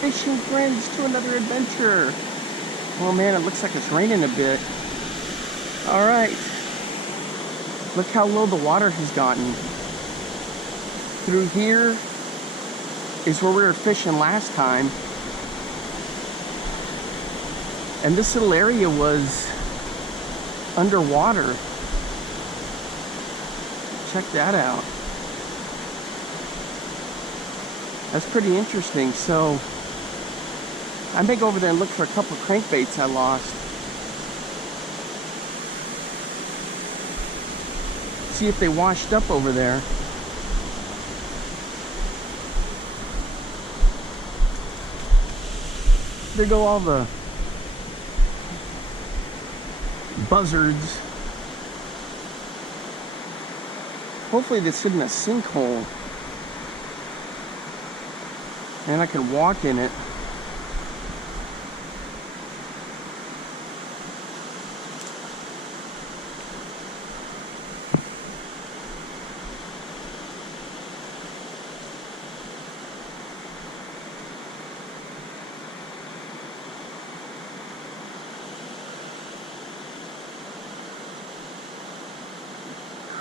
fishing friends to another adventure. Oh man, it looks like it's raining a bit. All right, look how low the water has gotten. Through here is where we were fishing last time. And this little area was underwater. Check that out. That's pretty interesting. So I may go over there and look for a couple of crankbaits I lost. See if they washed up over there. There go all the buzzards. Hopefully this isn't a sinkhole and I can walk in it.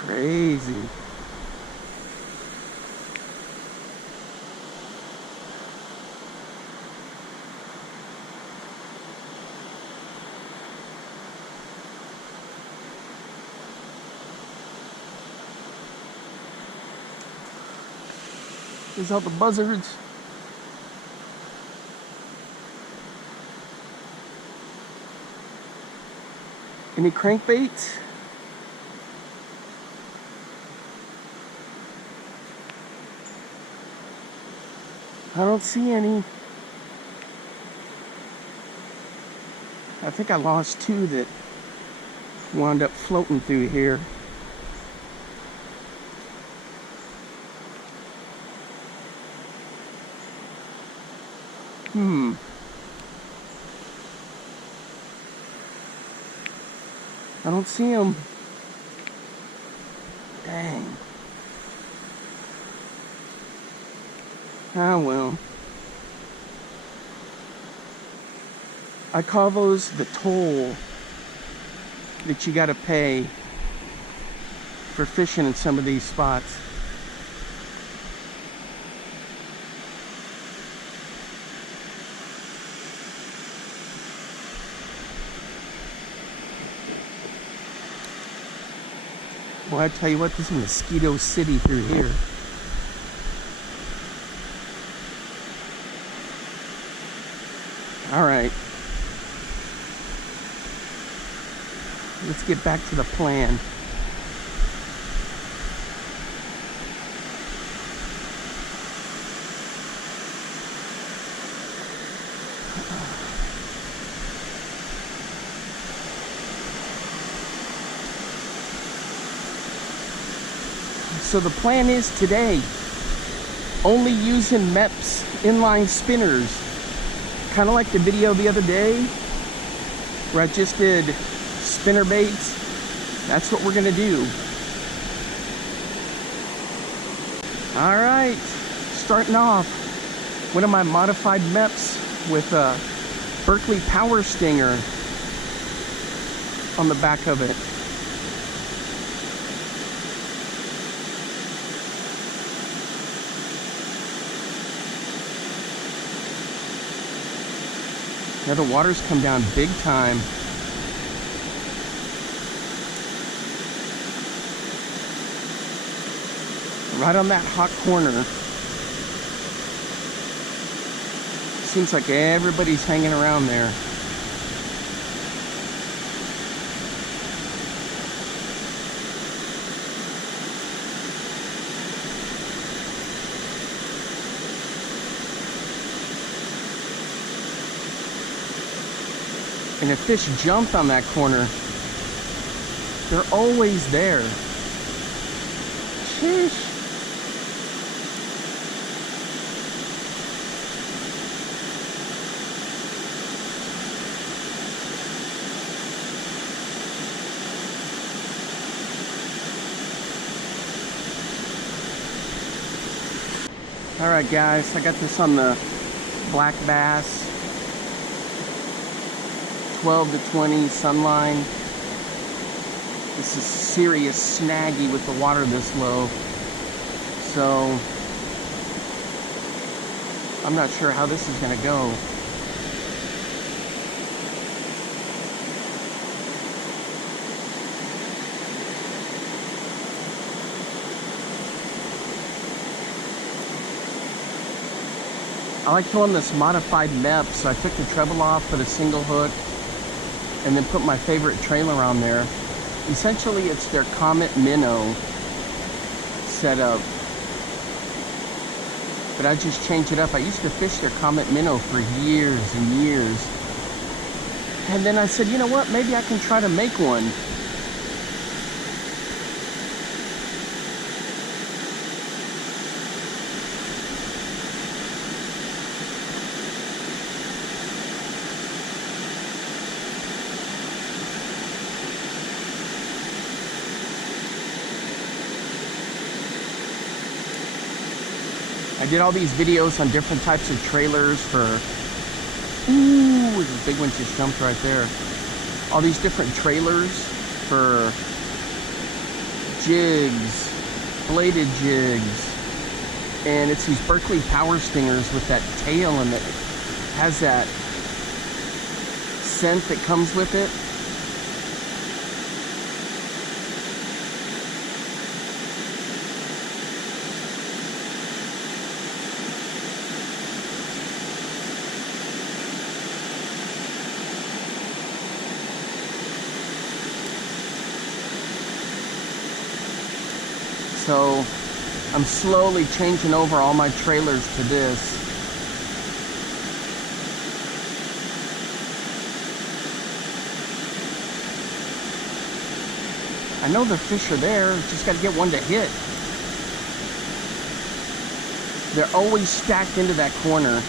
Crazy. There's all the buzzards. Any crankbaits? I don't see any. I think I lost two that wound up floating through here. I don't see them. Dang. Ah, well. I call those the toll that you gotta pay for fishing in some of these spots. Well, I tell you what, this is mosquito city through here. All right. Let's get back to the plan. So the plan is today, only using Mepps inline spinners. Kind of like the video the other day, where I just did spinner baits. That's what we're gonna do. All right, starting off, one of my modified Mepps with a Berkeley Power Stinger on the back of it. Now the water's come down big time. Right on that hot corner. Seems like everybody's hanging around there. And if fish jump on that corner, they're always there. Sheesh. All right, guys, I got this on the black bass, 12 to 20 sunline. This is serious snaggy with the water this low. So I'm not sure how this is going to go. I like throwing this modified Mepps. So I took the treble off, put a single hook, and then put my favorite trailer on there. Essentially, it's their Comet Minnow setup. But I just changed it up. I used to fish their Comet Minnow for years and years. And then I said, you know what? Maybe I can try to make one. I did all these videos on different types of trailers for, ooh, the big one just jumped right there. All these different trailers for jigs, bladed jigs. And it's these Berkeley Power Stingers with that tail, and it has that scent that comes with it. So I'm slowly changing over all my trailers to this. I know the fish are there, just got to get one to hit. They're always stacked into that corner.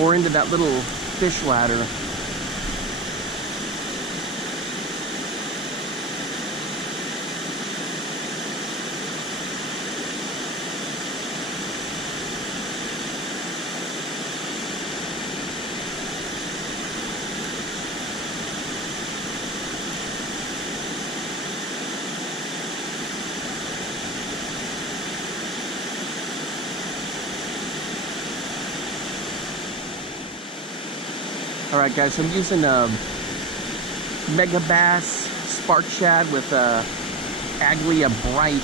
Or into that little fish ladder. Alright guys, I'm using a Mega Bass Spark Shad with a Aglia Bright.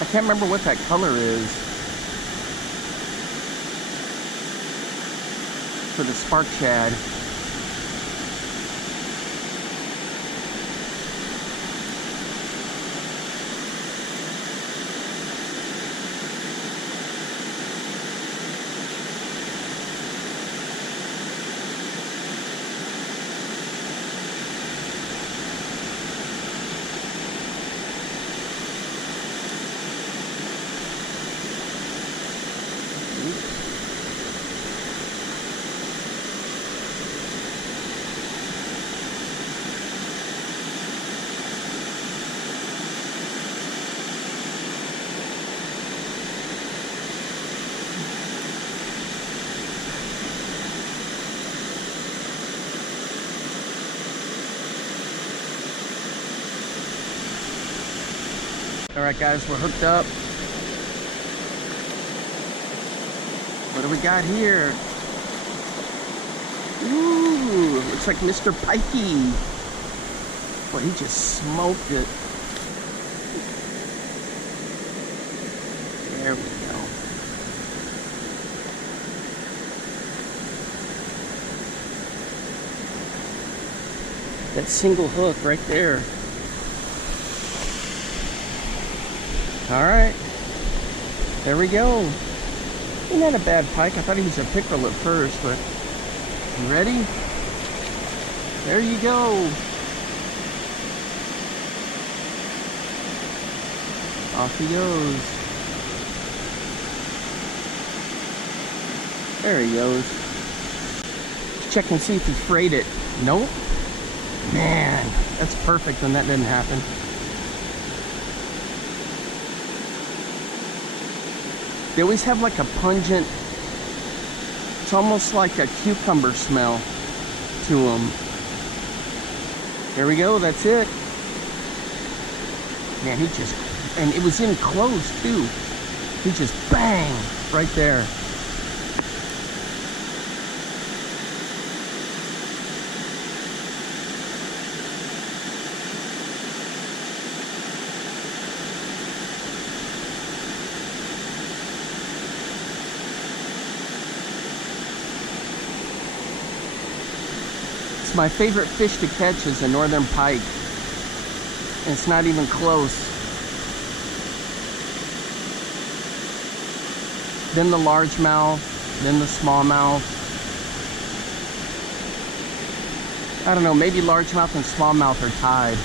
I can't remember what that color is for the Spark Shad. Alright guys, we're hooked up. What do we got here? Ooh, looks like Mr. Pikey. Boy, he just smoked it. There we go. That single hook right there. All right, there we go. He's not a bad pike. I thought he was a pickerel at first, but you ready? There you go. Off he goes. There he goes. Let's check and see if he frayed it. Nope. Man, that's perfect when that didn't happen. They always have like a pungent, it's almost like a cucumber smell to them. There we go, that's it. Man, he just, and it was in close too. He just bang, right there. My favorite fish to catch is a northern pike. And it's not even close. Then the largemouth, then the smallmouth. I don't know, maybe largemouth and smallmouth are tied.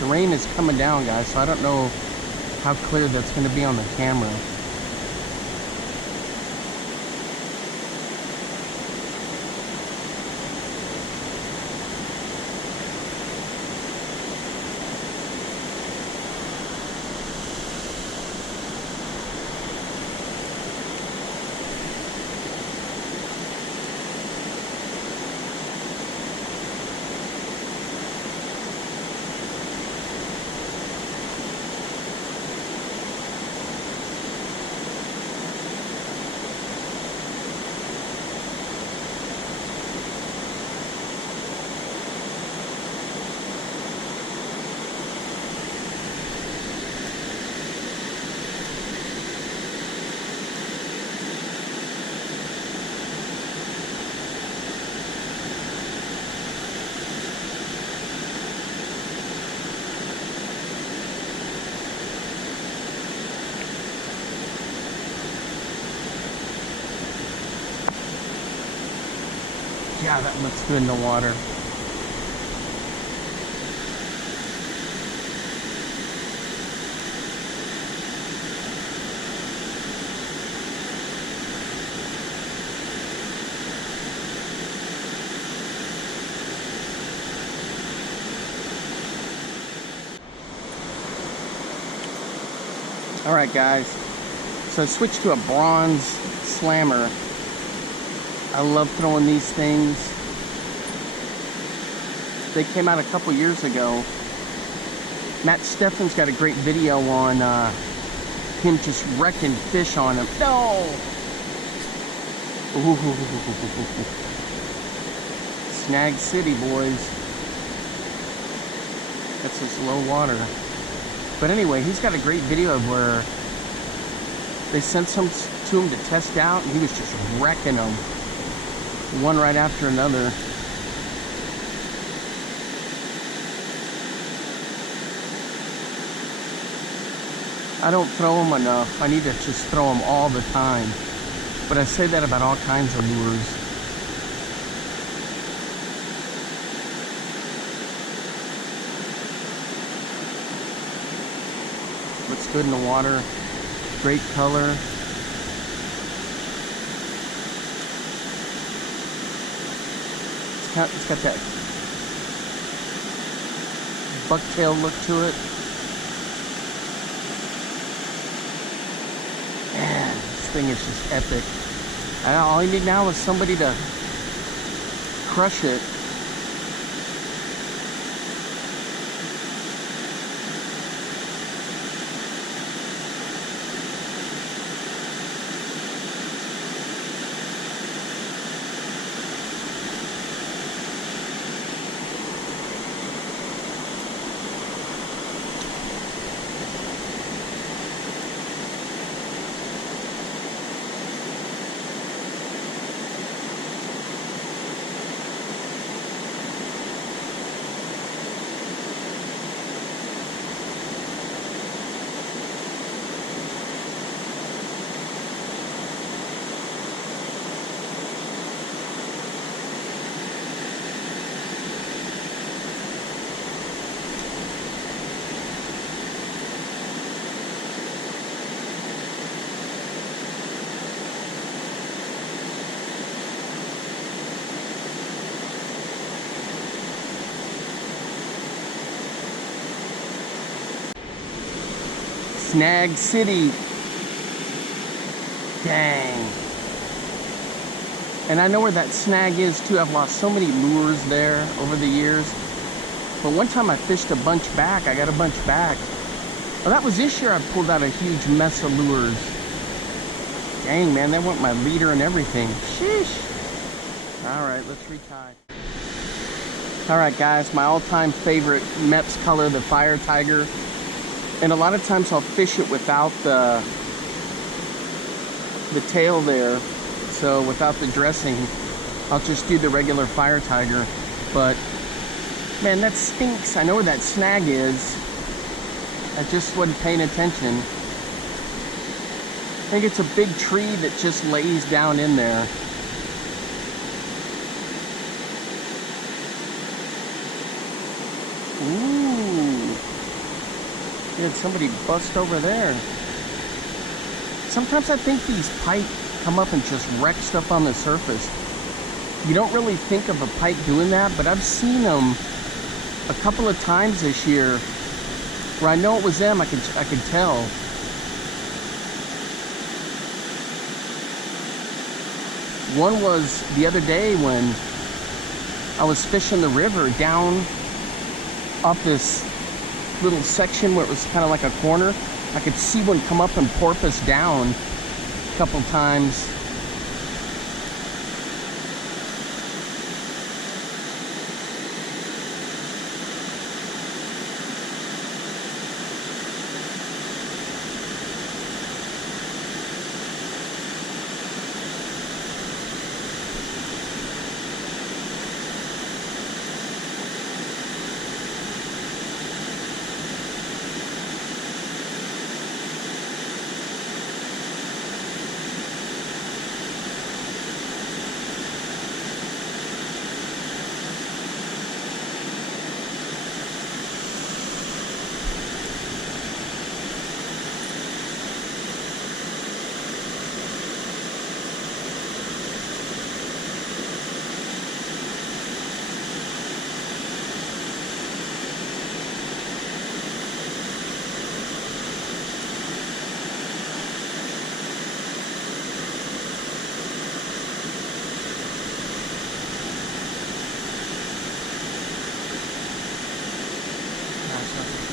The rain is coming down, guys, so I don't know how clear that's going to be on the camera. Yeah, that looks good in the water. All right, guys. So I switched to a bronze slammer. I love throwing these things. They came out a couple years ago. Matt Steffen's got a great video on him just wrecking fish on him. No! Ooh. Snag City, boys. That's just low water. But anyway, he's got a great video of where they sent some to him to test out, and he was just wrecking them. One right after another. I don't throw them enough. I need to just throw them all the time. But I say that about all kinds of lures. Looks good in the water. Great color. It's got that bucktail look to it. Man, this thing is just epic. And all you need now is somebody to crush it. Snag City. Dang. And I know where that snag is too. I've lost so many lures there over the years. But one time I fished a bunch back. I got a bunch back. Well, that was this year I pulled out a huge mess of lures. Dang, man, that went my leader and everything. Sheesh. All right, let's retie. All right, guys, my all-time favorite Mepps color, the Firetiger. And a lot of times I'll fish it without the tail there. So without the dressing, I'll just do the regular Firetiger. But, man, that stinks. I know where that snag is. I just wasn't paying attention. I think it's a big tree that just lays down in there. Ooh. We had somebody bust over there. Sometimes I think these pike come up and just wreck stuff on the surface. You don't really think of a pike doing that, but I've seen them a couple of times this year where I know it was them. I could tell. One was the other day when I was fishing the river down off this little section where it was kind of like a corner. I could see one come up and porpoise down a couple times.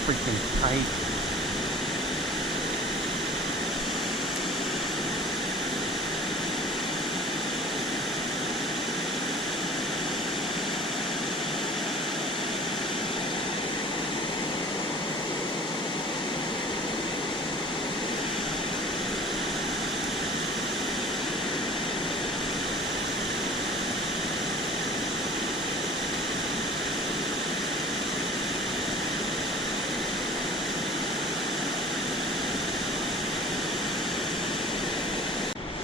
Freaking pike.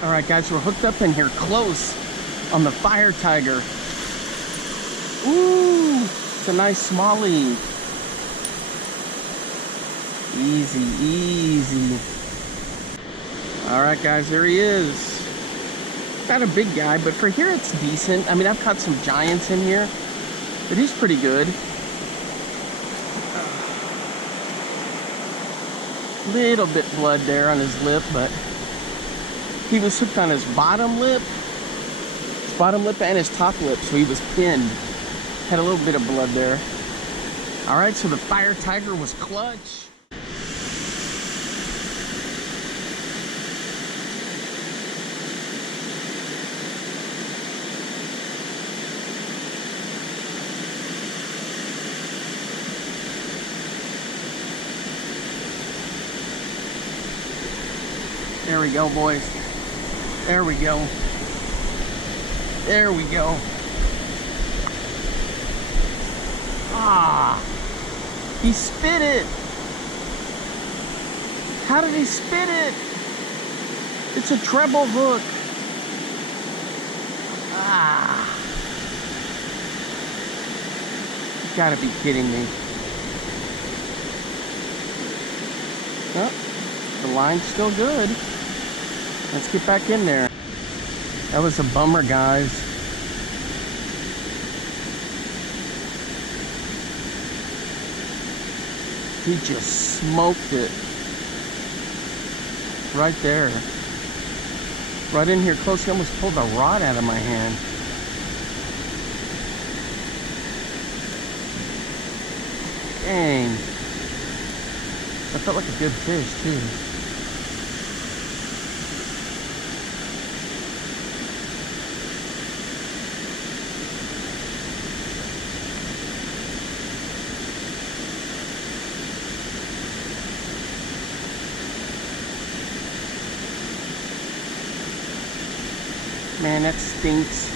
All right, guys, we're hooked up in here close on the Firetiger. Ooh, it's a nice smallie. Easy, easy. All right, guys, there he is. Not a big guy, but for here it's decent. I mean, I've caught some giants in here, but he's pretty good. Little bit blood there on his lip, but he was hooked on his bottom lip and his top lip, so he was pinned. Had a little bit of blood there. All right, so the Firetiger was clutch. There we go, boys. There we go. There we go. Ah, he spit it. How did he spit it? It's a treble hook. Ah. You gotta be kidding me. Oh, the line's still good. Let's get back in there. That was a bummer, guys. He just smoked it. right there. Right in here close. He almost pulled the rod out of my hand. Dang. That felt like a good fish too. Man, that stinks.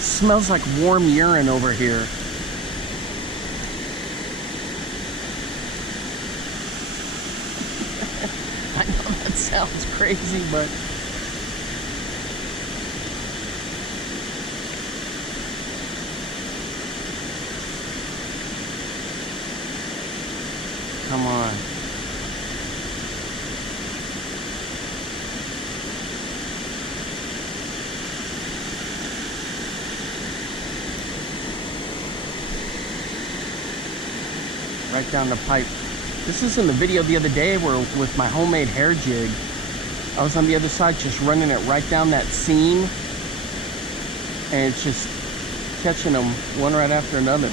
Smells like warm urine over here. I know that sounds crazy, but come on. Right down the pipe. This is in the video the other day where with my homemade hair jig, I was on the other side just running it right down that seam, and it's just catching them one right after another.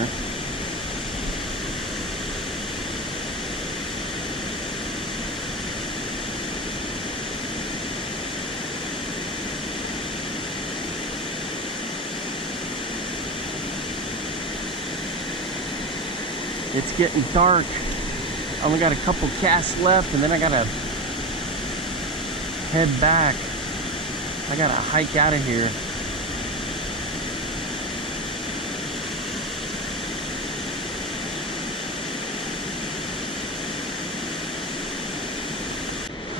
It's getting dark. I only got a couple casts left, and then I gotta head back. I gotta hike out of here.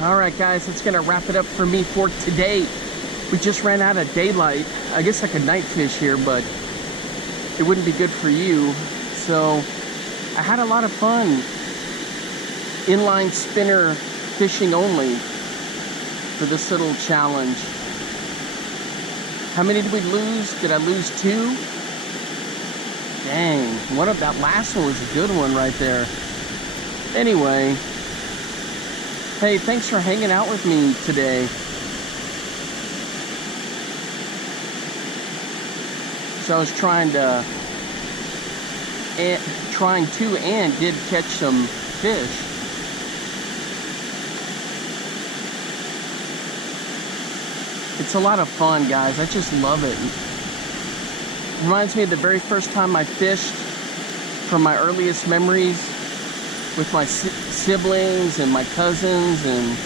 All right, guys, that's gonna wrap it up for me for today. We just ran out of daylight. I guess I could night fish here, but it wouldn't be good for you. So I had a lot of fun. Inline spinner fishing only for this little challenge. How many did we lose? Did I lose 2? Dang, one of that last one was a good one right there. Anyway, hey, thanks for hanging out with me today. So I was trying to and did catch some fish. It's a lot of fun, guys. I just love it. It reminds me of the very first time I fished, from my earliest memories with my siblings and my cousins. And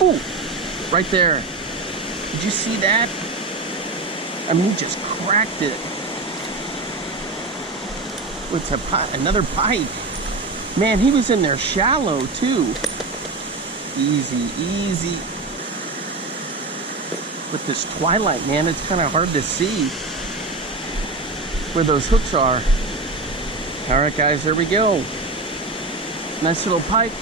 ooh, right there. Did you see that? I mean, he just cracked it. What's a pike? Another pike. Man, he was in there shallow too. Easy, easy. With this twilight, man, it's kind of hard to see where those hooks are. All right, guys, there we go. Nice little pike.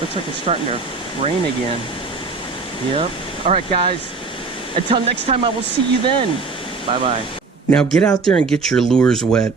Looks like it's starting to rain again. Yep. All right, guys. Until next time, I will see you then. Bye-bye. Now get out there and get your lures wet.